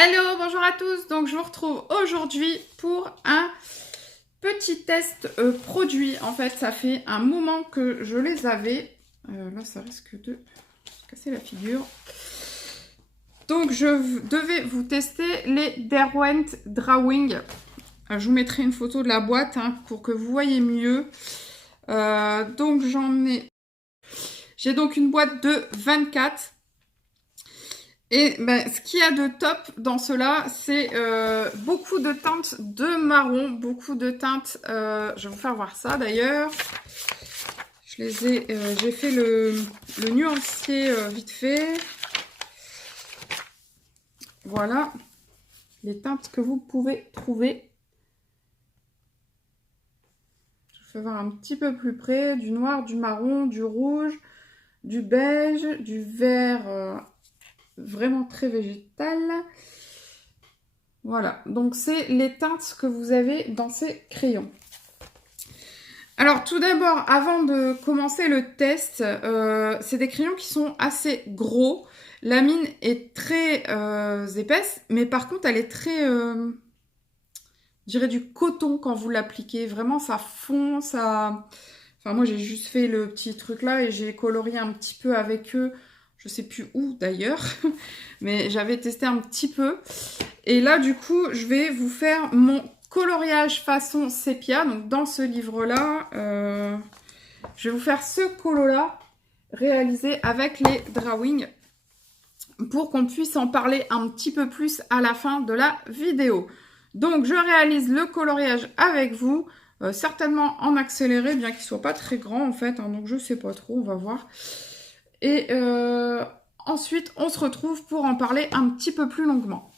Hello, bonjour à tous. Donc je vous retrouve aujourd'hui pour un petit test produit. En fait, ça fait un moment que je les avais. Là, ça risque de se casser la figure. Donc je devais vous tester les Derwent Drawing. Je vous mettrai une photo de la boîte pour que vous voyez mieux. Donc j'en ai... J'ai donc une boîte de 24. Et ben, ce qu'il y a de top dans cela, c'est beaucoup de teintes de marron, beaucoup de teintes. Je vais vous faire voir ça d'ailleurs. J'ai fait le nuancier vite fait. Voilà les teintes que vous pouvez trouver. Je vous fais voir un petit peu plus près du noir, du marron, du rouge, du beige, du vert vraiment très végétal. Voilà, donc c'est les teintes que vous avez dans ces crayons. Alors tout d'abord, avant de commencer le test, c'est des crayons qui sont assez gros. La mine est très épaisse, mais par contre elle est très, je dirais du coton quand vous l'appliquez. Vraiment ça fond, ça... Enfin moi j'ai juste fait le petit truc là et j'ai colorié un petit peu avec eux. Je sais plus où d'ailleurs, mais j'avais testé un petit peu. Et là du coup je vais vous faire mon coloriage façon sépia. Donc dans ce livre-là, je vais vous faire ce colo-là réalisé avec les drawings pour qu'on puisse en parler un petit peu plus à la fin de la vidéo. Donc je réalise le coloriage avec vous, certainement en accéléré, bien qu'il ne soit pas très grand en fait, donc je ne sais pas trop, on va voir. Et ensuite on se retrouve pour en parler un petit peu plus longuement.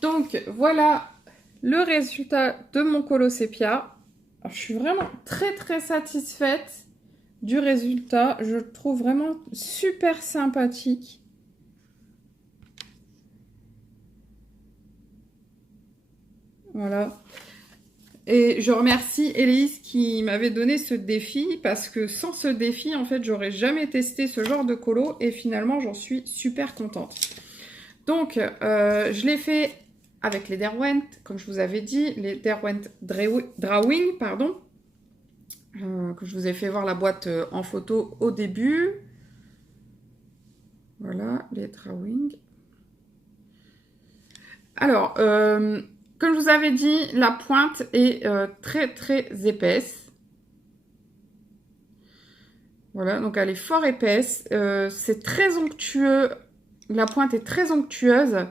Donc voilà le résultat de mon colo sépia. Alors, je suis vraiment très satisfaite du résultat. Je le trouve vraiment super sympathique. Voilà. Et je remercie Élise qui m'avait donné ce défi parce que sans ce défi, en fait, j'aurais jamais testé ce genre de colo et finalement, j'en suis super contente. Donc, je l'ai fait avec les Derwent, comme je vous avais dit, les Derwent Drawing, pardon, que je vous ai fait voir la boîte en photo au début. Voilà, les Drawing. Alors, comme je vous avais dit, la pointe est très épaisse. Voilà, donc elle est fort épaisse. C'est très onctueux. La pointe est très onctueuse.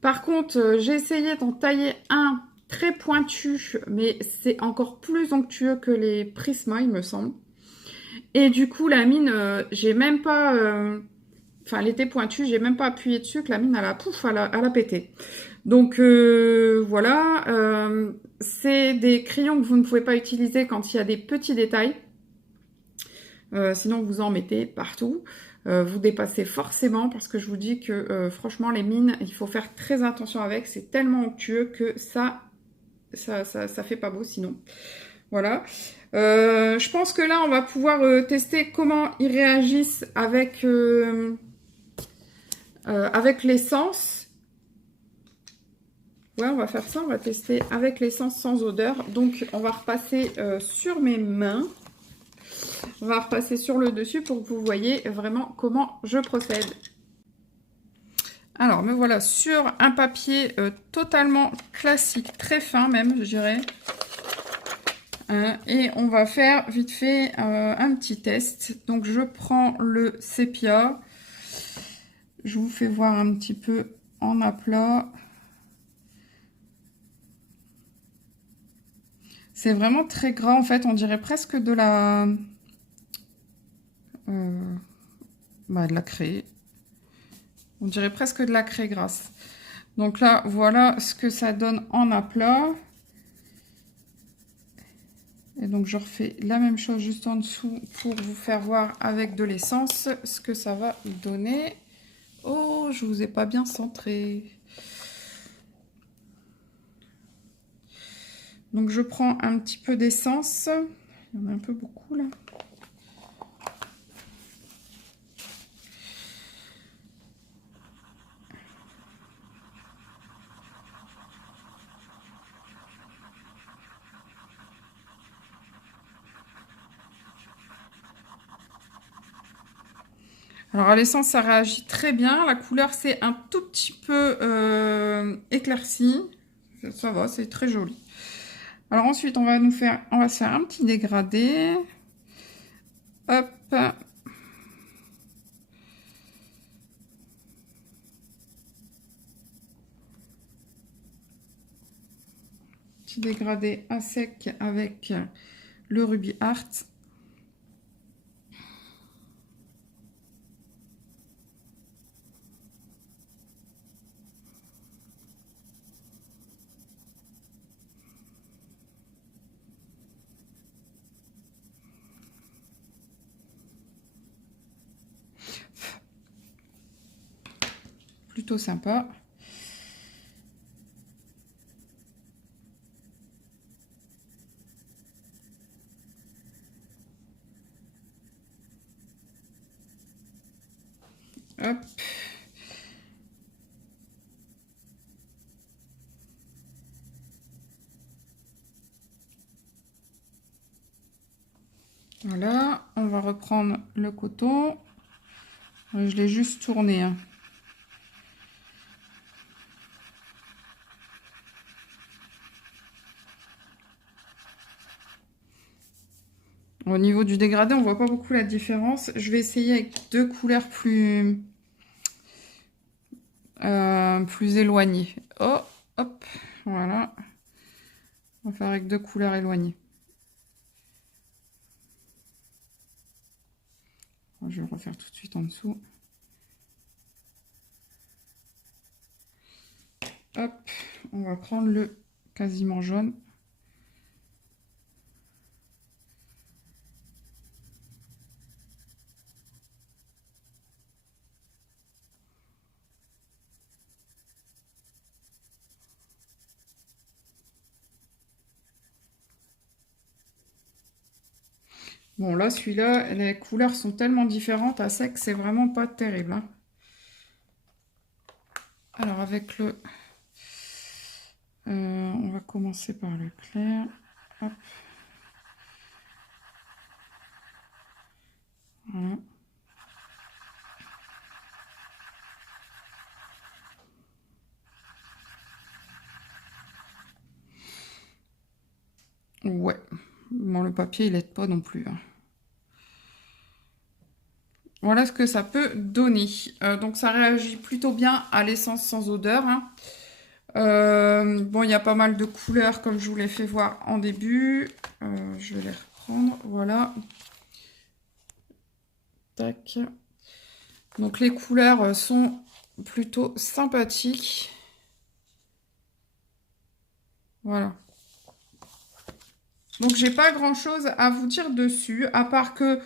Par contre, j'ai essayé d'en tailler un très pointu, mais c'est encore plus onctueux que les Prisma, il me semble. Et du coup, la mine, j'ai même pas... Enfin, elle était pointue, j'ai même pas appuyé dessus, que la mine, elle a pété. Donc, voilà. C'est des crayons que vous ne pouvez pas utiliser quand il y a des petits détails. Sinon, vous en mettez partout. Vous dépassez forcément parce que je vous dis que franchement, les mines, il faut faire très attention avec. C'est tellement onctueux que ça fait pas beau sinon. Voilà. Je pense que là, on va pouvoir tester comment ils réagissent avec l'essence. Ouais, on va faire ça. On va tester avec l'essence sans odeur. Donc, on va repasser sur mes mains. On va repasser sur le dessus pour que vous voyez vraiment comment je procède. Alors, me voilà sur un papier totalement classique, très fin même, je dirais. Et on va faire vite fait un petit test. Donc, je prends le sépia. Je vous fais voir un petit peu en aplat. C'est vraiment très gras, en fait. On dirait presque de la... de la craie. On dirait presque de la craie grasse. Donc là, voilà ce que ça donne en aplat. Et donc, je refais la même chose juste en dessous pour vous faire voir avec de l'essence ce que ça va donner. Oh, je vous ai pas bien centré. Donc, je prends un petit peu d'essence. Il y en a un peu beaucoup là. Alors, à l'essence, ça réagit très bien. La couleur, c'est un tout petit peu éclairci. Ça va, c'est très joli. Alors, ensuite, on va se faire un petit dégradé. Hop. Petit dégradé à sec avec le Ruby Art. Plutôt sympa. Hop. Voilà, on va reprendre le coton. Je l'ai juste tourné. Hein. Au niveau du dégradé, on voit pas beaucoup la différence. Je vais essayer avec deux couleurs plus éloignées. Oh, hop, voilà. On va faire avec deux couleurs éloignées. Je vais le refaire tout de suite en dessous. Hop, on va prendre le quasiment jaune. Bon, là, celui-là, les couleurs sont tellement différentes à sec, c'est vraiment pas terrible, hein. Alors, avec le... on va commencer par le clair. Hop. Voilà. Ouais. Bon, le papier, il aide pas non plus, hein. Voilà ce que ça peut donner. Donc, ça réagit plutôt bien à l'essence sans odeur, hein. Bon, il y a pas mal de couleurs, comme je vous l'ai fait voir en début. Je vais les reprendre. Voilà. Tac. Donc, les couleurs sont plutôt sympathiques. Voilà. Donc, j'ai pas grand-chose à vous dire dessus, à part que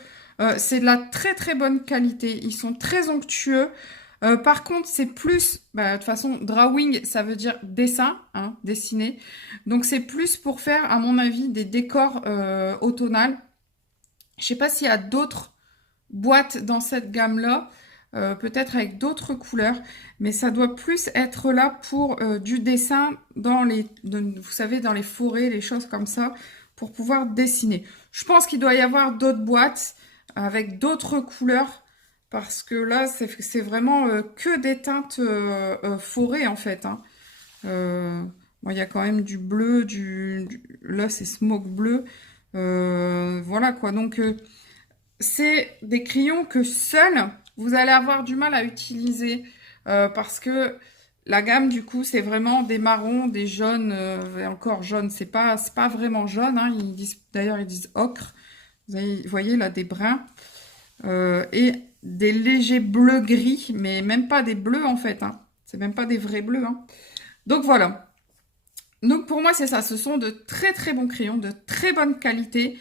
c'est de la très très bonne qualité. Ils sont très onctueux. Par contre, c'est plus, de toute façon, drawing, ça veut dire dessin, hein, dessiner. Donc, c'est plus pour faire, à mon avis, des décors automnales. Je sais pas s'il y a d'autres boîtes dans cette gamme-là, peut-être avec d'autres couleurs, mais ça doit plus être là pour du dessin dans vous savez, dans les forêts, les choses comme ça, pour pouvoir dessiner. Je pense qu'il doit y avoir d'autres boîtes avec d'autres couleurs, parce que là, c'est vraiment que des teintes forêt, en fait, hein. Bon, il y a quand même du bleu, là, c'est smoke bleu. Voilà, quoi. Donc, c'est des crayons que seuls, vous allez avoir du mal à utiliser, parce que la gamme, du coup, c'est vraiment des marrons, des jaunes, et encore jaunes, c'est pas vraiment jaune, hein. D'ailleurs, ils disent ocre. Vous voyez là, des bruns. Et des légers bleus-gris, mais même pas des bleus, en fait, hein. C'est même pas des vrais bleus, hein. Donc, voilà. Donc, pour moi, c'est ça. Ce sont de très, très bons crayons, de très bonne qualité.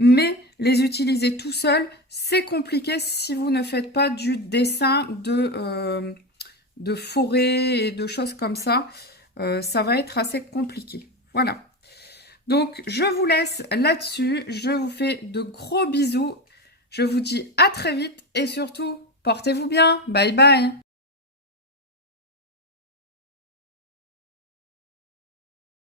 Mais les utiliser tout seul, c'est compliqué si vous ne faites pas du dessin de forêt et de choses comme ça. Ça va être assez compliqué. Voilà. Donc, je vous laisse là-dessus. Je vous fais de gros bisous. Je vous dis à très vite et surtout, portez-vous bien. Bye bye.